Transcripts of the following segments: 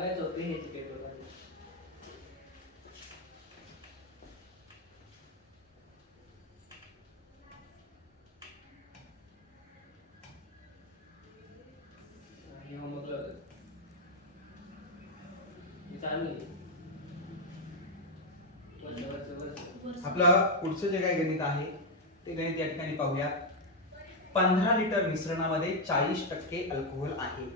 सांगायचं होतं हे तिकीट होतं. हे होमवर्कला होतं. आपलं पुढचं जे काही गणित आहे ते गणित या ठिकाणी पाहूया. 15 लिटर मिश्रणामध्ये 40% अल्कोहोल आहे,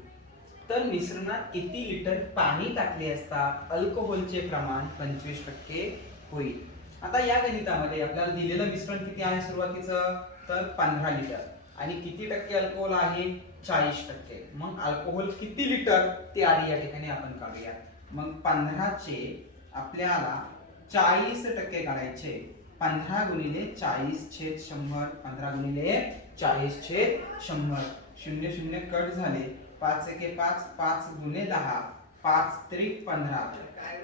तर मिश्रणात किती लिटर पाणी टाकले असता अल्कोहोलचे प्रमाण 25% होईल. आता या गणितामध्ये आपल्याला दिलेलं मिश्रण किती आहे सुरुवातीचं, तर 15 लिटर आणि किती टक्के अल्कोहोल आहे, 40%. मग अल्कोहोल किती लिटर ते आधी या ठिकाणी आपण काढूया. मग 15 चे आपल्याला 40% काढायचे. 15 गुणिले 40 छेद 100. 15 गुणिले 40 छेद 100. 0 0 कट झाले. 5 एके 5. 5 गुणे 10. 5 त्रिक 15.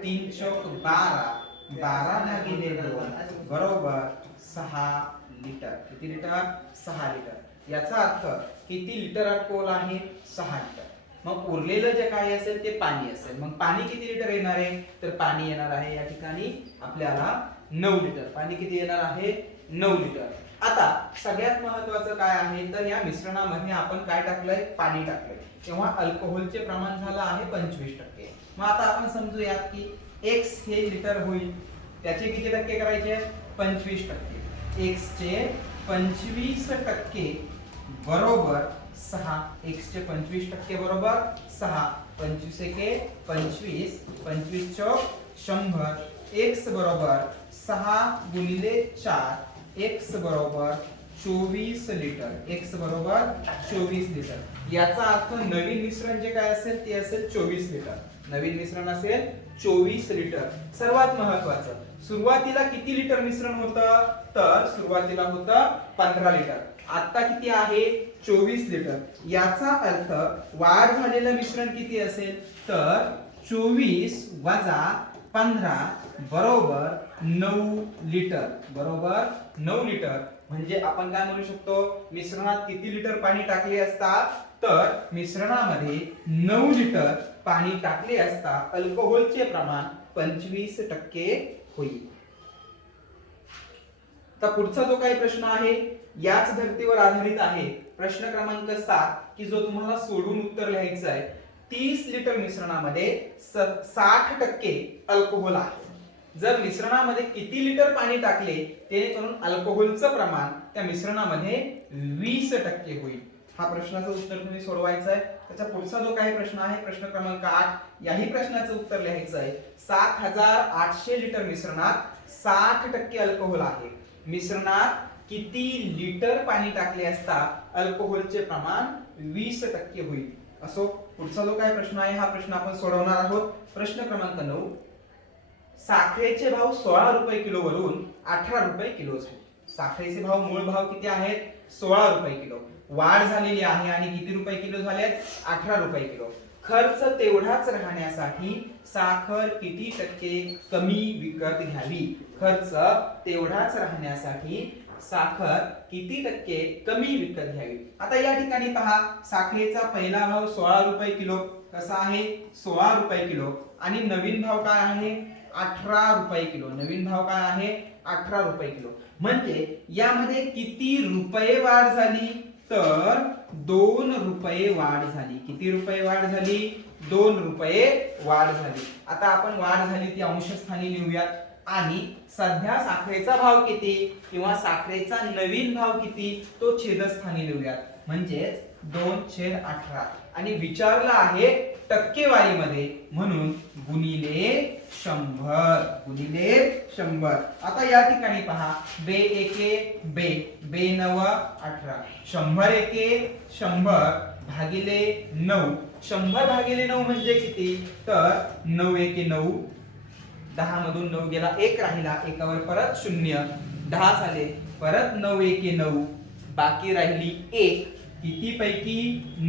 3 चौक 12. 12 भागिले 2 बरोबर 6 लिटर. किती लिटर, 6 लिटर. याचा अर्थ किती लिटर अल्कोहोल आहे, 6 लिटर. मग उरलेलं जे काही असेल ते पाणी असेल. मग पाणी किती लिटर येणार आहे, तर पाणी येणार आहे या ठिकाणी आपल्याला 9 लिटर. पाणी किती येणार आहे, 9 लिटर. आता सगळ्यात महत्त्वाचं काय आहे, तर या मिश्रणामध्ये आपण काय टाकलंय, पाणी टाकलंय, तेव्हा अल्कोहोलचे प्रमाण झालं आहे 25%. मग आता आपण समजूयात की x हे लिटर होईल, त्याचे किती टक्के करायचे, 25%. x चे 25% बरोबर 6. x चे 25% बरोबर 6. 25 एके 25. 25 चौक 100. x बरोबर 6 गुणिले 4. x बरोबर 24 लिटर. x बरोबर 24 लिटर. याचा अर्थ नवीन मिश्रण जे काय असेल ते असेल 24 लिटर. नवीन मिश्रण असेल 24 लिटर. सर्वात महत्त्वाचं, सुरुवातीला किती लिटर मिश्रण होतं, तर सुरुवातीला होतं 15 लिटर. आता किती आहे, 24 लिटर. याचा अर्थ वाढ झालेलं मिश्रण किती असेल, तर 24 वजा 15 बरोबर 9 लिटर. बरोबर 9 लिटर. म्हणजे आपण काय म्हणू शकतो, मिश्रणात किती लिटर पाणी टाकले असतात, तर मिश्रणामध्ये 9 लिटर पाणी टाकले असता अल्कोहोलचे प्रमाण 25% होईल. तर पुढचा जो काही प्रश्न आहे याच धर्तीवर आधारित आहे. प्रश्न क्रमांक 7 की जो तुम्हाला सोडून उत्तर लिहायचं आहे. 30 लिटर मिश्रणामध्ये 60% अल्कोहोल आहे. जर मिश्रणामध्ये किती लिटर पाणी टाकले जेणेकरून अल्कोहोलचं प्रमाण त्या मिश्रणामध्ये 20% होईल. हा प्रश्नाचं उत्तर तुम्ही सोडवायचं आहे. त्याचा पुढचा जो काही प्रश्न आहे, प्रश्न क्रमांक 8, याही प्रश्नाचं उत्तर लिहायचं आहे. 7800 लिटर मिश्रणात 60% अल्कोहोल आहे. मिश्रणात किती लिटर पाणी टाकले असता अल्कोहोलचे प्रमाण 20% होईल. असो, पुढचा जो काही प्रश्न आहे हा प्रश्न आपण सोडवणार आहोत. प्रश्न क्रमांक 9, साखरेचे भाव 16 रुपये किलो वरून 18 रुपये किलो झाले. साखरेचे भाव, मूळ भाव किती आहेत, 16 रुपये किलो. वाढ झालेली आहे आणि किती रुपये किलो झालेत, 18 रुपये किलो. खर्च तेवढाच राहण्यासाठी साखर किती टक्के कमी विकत घ्यावी. खर्च तेवढाच राहण्यासाठी साखर किती टक्के कमी विकत घ्यावी. आता या ठिकाणी पहा, साखरेचा पहिला भाव 16 रुपये किलो कसा आहे, 16 रुपये किलो. आणि नवीन भाव काय आहे, 18 रुपये किलो. नवीन भाव काय आहे, 18 रुपये किलो. म्हणजे यामध्ये किती रुपये वाढ झाली, तर 2 रुपये वाढ झाली. किती रुपये वाढ झाली, 2 रुपये वाढ झाली. आता आपण वाढ झाली ती अंशस्थानी लिहूयात. आणि सध्या साखरेचा भाव किती किंवा साखरेचा नवीन भाव किती तो छेदस्थानी लिहूयात. म्हणजेच 2/18. आणि विचारला आहे टक्केवारीमध्ये, म्हणून गुणिले 100. गुणिले 100. आता या ठिकाणी पहा, बे एके बे, बे 9 18. 100 एके 100 भागिले 9. 100 भागिले 9 म्हणजे किती, तर 9 एके 9. 10 मधून 9 गेला, 1 राहिला, एकावर परत 0. 10 झाले, परत 9 एके 9, बाकी राहिली 1. किती पैकी,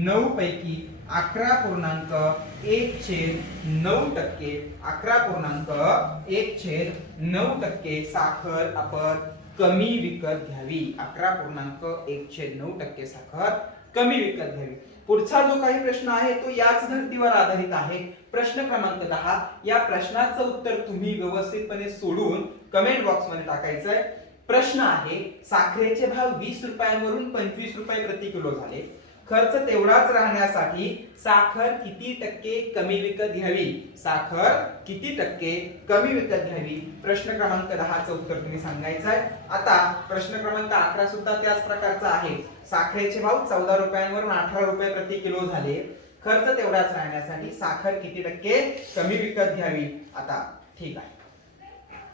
9 पैकी 11.1/9%. 11.1/9% साखर आपण कमी विकत घ्यावी. 11.1/9% साखर कमी विकत घ्यावी. पुढचा जो काही प्रश्न आहे तो याच धर्तीवर आधारित आहे. प्रश्न क्रमांक 10. या प्रश्नाचं उत्तर तुम्ही व्यवस्थितपणे सोडून कमेंट बॉक्स मध्ये टाकायचं आहे. प्रश्न आहे, साखरेचे भाव 20 रुपयांवरून 25 रुपये प्रति किलो झाले. खर्च तेवढाच राहण्यासाठी साखर किती टक्के कमी विकत घ्यावी? साखर किती टक्के कमी विकत घ्यावी? प्रश्न क्रमांक 10 चं उत्तर तुम्ही सांगायचं आहे. आता प्रश्न क्रमांक 11 सुद्धा त्याच प्रकारचा आहे. साखरेचे भाव 14 रुपयांवरून 18 रुपये प्रति किलो झाले. खर्च तेवढाच राहण्यासाठी साखर किती टक्के कमी विकत घ्यावी? आता ठीक आहे.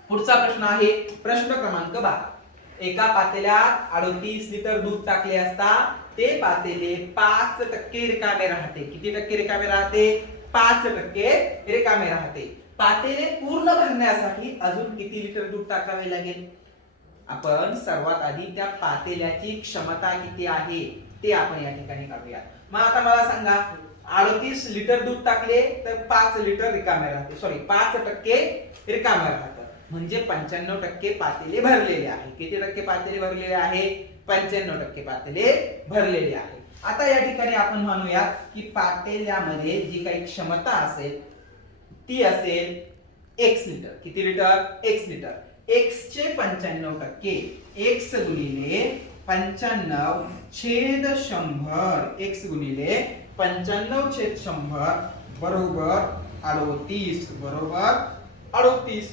पुढचा प्रश्न आहे प्रश्न क्रमांक 12. एका पातेल्यात 38 लिटर दूध टाकले असता ते पातेले 5% रिकामे राहते. किती टक्के रिकामे राहते? 5% रिकामे राहते. पातेले पूर्ण भरण्यासाठी अजून किती लिटर दूध टाकावे लागेल? आपण सर्वात आधी त्या पातेल्याची क्षमता किती आहे ते आपण या ठिकाणी काढूया. मग आता मला सांगा, 38 लिटर दूध टाकले तर 5 लिटर रिकामे राहते. सॉरी 5% रिकामे राहतात. म्हणजे 95% पातेले भरलेले आहे. किती टक्के पातेले भरलेले आहे? 95% पातेले भरलेले आहे. आता या ठिकाणी आपण म्हणूया की पातेल्यामध्ये जी काही क्षमता असेल ती असेल x लिटर. किती लिटर? x litre. x चे 95%, x गुणिले 95 छेद 100, x गुणिले 95 छेद 100 बरोबर 38. बरोबर 38.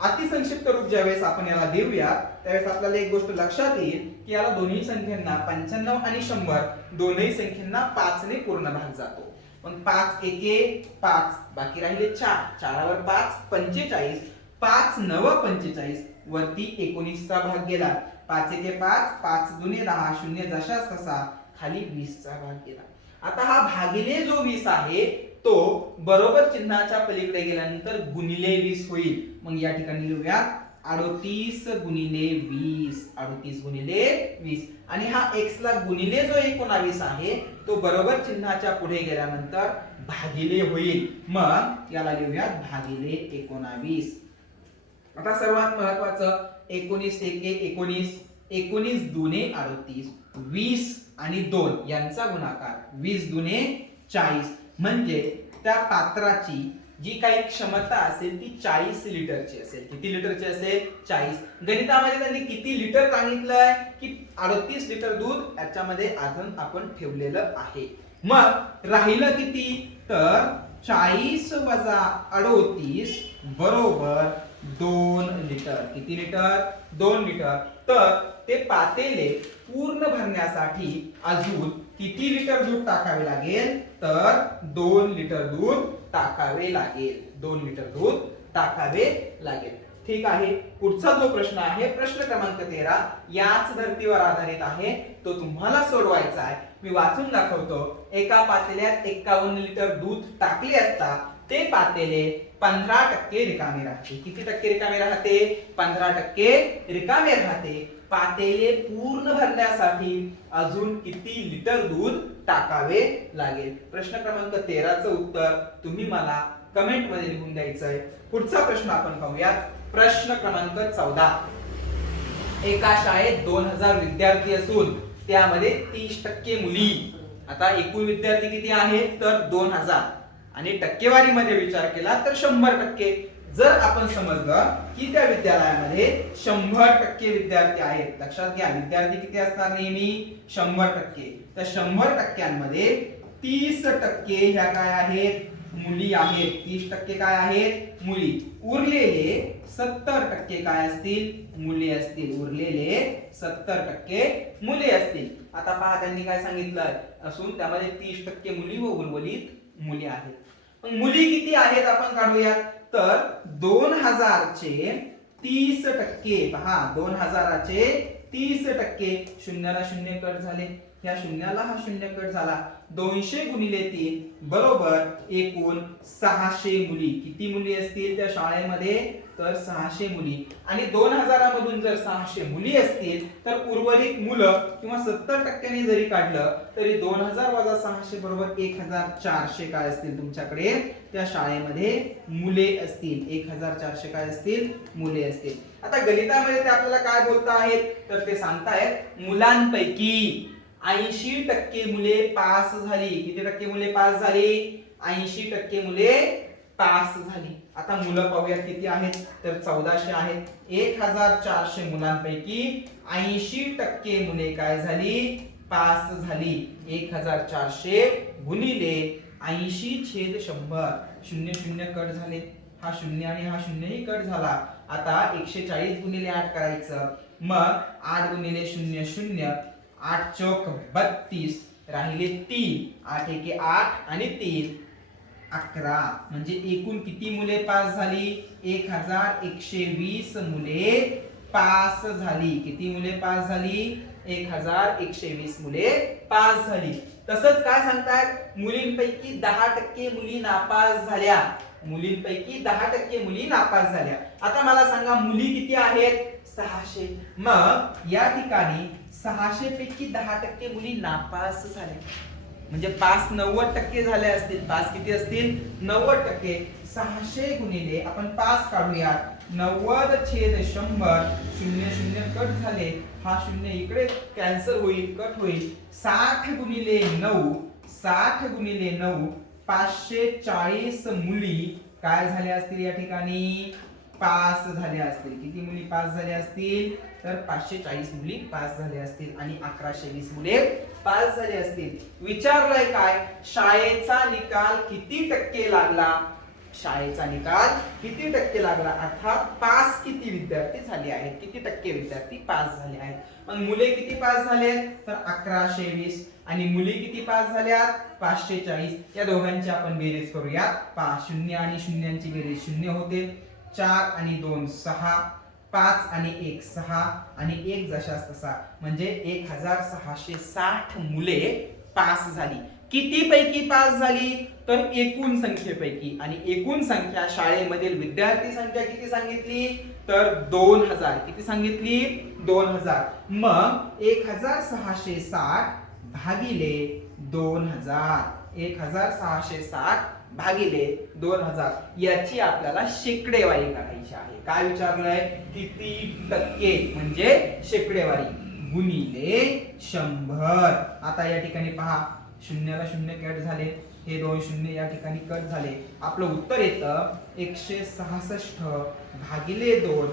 अतिसंक्षिप्त रूप ज्यावेळेस आपण याला देऊया त्यावेळेस आपल्याला एक गोष्ट लक्षात येईल की याला दोन्ही संख्यांना 95 आणि 100 दोन्ही संख्यांना 5 ने पूर्ण भाग जातो. पण 5 एके 5, बाकी राहिले 4. 4 वर 5 45, 5 9 45, वरती 19 चा भाग गेला. 5 एके 5, 5 दुने 10, शून्य जशास तसा खाली 20 चा भाग गेला. आता हा भागिले जो 20 आहे तो बरोबर चिन्हाच्या पलीकडे गेल्यानंतर गुणिले 20 होईल. मग या ठिकाणी लिहूया 38 गुणिले 20. 38 गुणिले 20. आणि हा x ला गुणिले जो 19 आहे तो बरोबर चिन्हाच्या पुढे गेल्यानंतर भागिले होईल. मग याला लिहूया भागिले 19. आता सर्वात महत्त्वाचं 19 एके 19, 19 दुने 38, 20 आणि 2 यांचा गुणाकार 20 दुने 40. म्हणजे त्या पात्राची जी काही क्षमता असेल ती 40 लिटरची असेल. किती लिटरची असेल? 40. गणितामध्ये त्यांनी किती लिटर सांगितलंय की 38 लिटर दूध याच्यामध्ये अजून आपण ठेवलेलं आहे. मग राहिलं किती? तर 40 वजा 38 बरोबर 2 लिटर. किती लिटर? 2 लिटर. तर ते पातेले पूर्ण भरण्यासाठी अजून किती लिटर दूध टाकावे लागेल? तर 2 लिटर दूध टाकावे लागेल. 2 लिटर दूध टाकावे लागेल. ठीक आहे. पुढचा जो प्रश्न आहे प्रश्न क्रमांक 13 याच धर्तीवर आधारित आहे. तो तुम्हाला सोडवायचा आहे. मी वाचून दाखवतो. एका पातेल्यात 51 लिटर दूध टाकले असता ते पातेले 15% रिकामे राहते. किती टक्के रिकामे राहते? 15% रिकामे राहते. पातेले पूर्ण भरण्यासाठी अजून किती लिटर दूध टाकावे लागेल? प्रश्न क्रमांक 13 चं उत्तर तुम्ही मला कमेंट मध्ये लिहून द्यायचं आहे. पुढचा प्रश्न आपण पाहूया. प्रश्न क्रमांक 14. एका शाळेत 2000 विद्यार्थी असून त्यामध्ये 30% मुली. आता एकूण विद्यार्थी किती आहेत? तर 2000 आणि टक्केवारीमध्ये विचार केला तर 100%. जर आपण समजलं की त्या विद्यालयामध्ये 100% विद्यार्थी आहेत, लक्षात घ्या विद्यार्थी किती असणार? नेहमी 100%. तर 100%मध्ये 30% ह्या काय आहेत? मुली आहेत. 30% काय आहेत? मुली. उरलेले 70% काय असतील? मुले असतील. उरलेले 70% मुले असतील. आता पहा त्यांनी काय सांगितलं असून त्यामध्ये 30% मुली व उर्वरित मुली आहेत. मग मुली किती आहेत आपण काढूया. तर 2000 चे 30%. पहा 2000 चे 30%. शून्याला शून्य कट झाले. या शून्याला हा शून्य कट झाला. 200 गुणिले 3 बरोबर एकूण 600 मुली. किती मुली असतील त्या शाळेमध्ये? तर 600 मुली. आणि 2000 मधून जर 600 मुली असतील तर उर्वरित मुलं किंवा 70% जरी काढलं तरी 2000 वजा 600 बरोबर 1400 काय असतील तुमच्याकडे त्या शाळेमध्ये मुले असतील. 1400 काय असतील? मुले असतील. आता गणितामध्ये ते आपल्याला काय बोलता आहेत? तर ते सांगतायत मुलांपैकी 80% मुले पास झाली. किती टक्के मुले पास झाली? 80% मुले पास झाली. आता मुलं पाहूयात किती आहेत, तर 1400 आहेत. 1400 मुलांपैकी 80% मुले काय झाली? पास झाली. 1400 गुणिले 80/100. 0 0 कट झाले, हा 0 आणि हा 0 ही कट झाला. आता 140 गुणिले 8 करायचं. मग 8 गुणिले 0 0, 8 चौक 32, राहिले 3, 8 एके 8 आणि 3 11. म्हणजे एकूण किती मुले पास झाली? 1120 मुले पास झाली. किती मुले पास झाली? 1120 मुले पास झाली. तसंच काय सांगतायत? मुलींपैकी 10% मुली नापास झाल्या. मुलींपैकी 10% मुली नापास झाल्या. आता मला सांगा मुली किती आहेत? 600. मग या ठिकाणी 600 पैकी 10% मुली नापास झाल्या. म्हणजे पास 90% झाले असतील. पास किती असतील? 90%. 600 गुणिले आपण पास काढूया. 90/100. 0 0 कट झाले, हा 0 इकडे कॅन्सल होईल, कट होईल. 60 गुणिले 9, 60 गुणिले 9, 540 मुली काय झाल्या असतील? या ठिकाणी पास झाल्या असतील. किती मुली पास झाल्या असतील? तर 540 मुली पास झाल्या असतील आणि 1120 मुले पास झाले असतील. विचारलंय काय? शाळेचा निकाल किती टक्के लागला? शाळेचा निकाल किती टक्के लागला? अर्थात पास किती विद्यार्थी झाले आहेत, किती टक्के विद्यार्थी पास झाले आहेत. मग मुले किती पास झाले? तर 1120. आणि मुली किती पास झाल्यात? 540. या दोघांची आपण बेरीज करूया. 0 आणि शून्यांची बेरीज 0 होते. 4 आणि 2 6, 5 आणि 1 6 आणि 1 जशास तसा. म्हणजे 1660 मुले पास झाली. किती पैकी पास झाली? तर एकूण संख्येपैकी. आणि एकूण संख्या शाळेमधील विद्यार्थी संख्या किती सांगितली? तर 2000. किती सांगितली? 2000. मग 1660 भागिले 2000. 1660 भागिले 2000 याची आपल्याला शेकडेवारी करायची आहे. काय विचारलंय? किती टक्के म्हणजे शेकडेवारी गुणिले 100. आता या ठिकाणी पहा, शून्याला 0 कट झाले, हे 2 शून्य या ठिकाणी कट झाले. आपलं उत्तर येतं 166 भागिले 2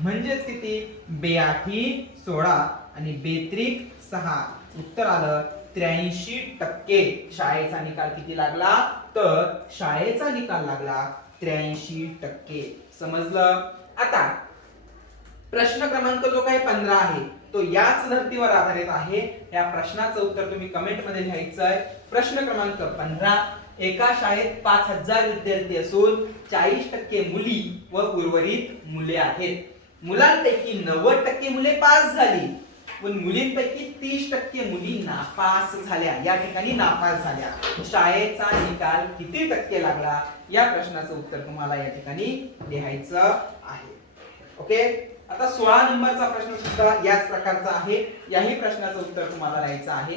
म्हणजेच किती? 82 16 आणि 32 6. उत्तर आलं 83%. शाळेचा निकाल किती लागला? तर शाळेचा निकाल लागला 83%. समजलं? आता प्रश्न क्रमांक जो काही 15 आहे तो याच धर्तीवर आधारित आहे. या प्रश्नाचं उत्तर तुम्ही कमेंट मध्ये लिहायचं आहे. प्रश्न क्रमांक 15. एका शाळेत 5000 विद्यार्थी असून 40% मुली व उर्वरित मुले आहेत. मुलांपैकी 90% मुले पास झाली, पण मुलींपैकी 30% मुली नापास झाल्या. या ठिकाणी नापास झाल्या. शाळेचा निकाल किती टक्के लागला? या प्रश्नाचं उत्तर तुम्हाला या ठिकाणी लिहायचं आहे. ओके. आता 16 नंबरचा प्रश्न सुद्धा याच प्रकारचा आहे. याही प्रश्नाचं उत्तर तुम्हाला लिहायचं आहे.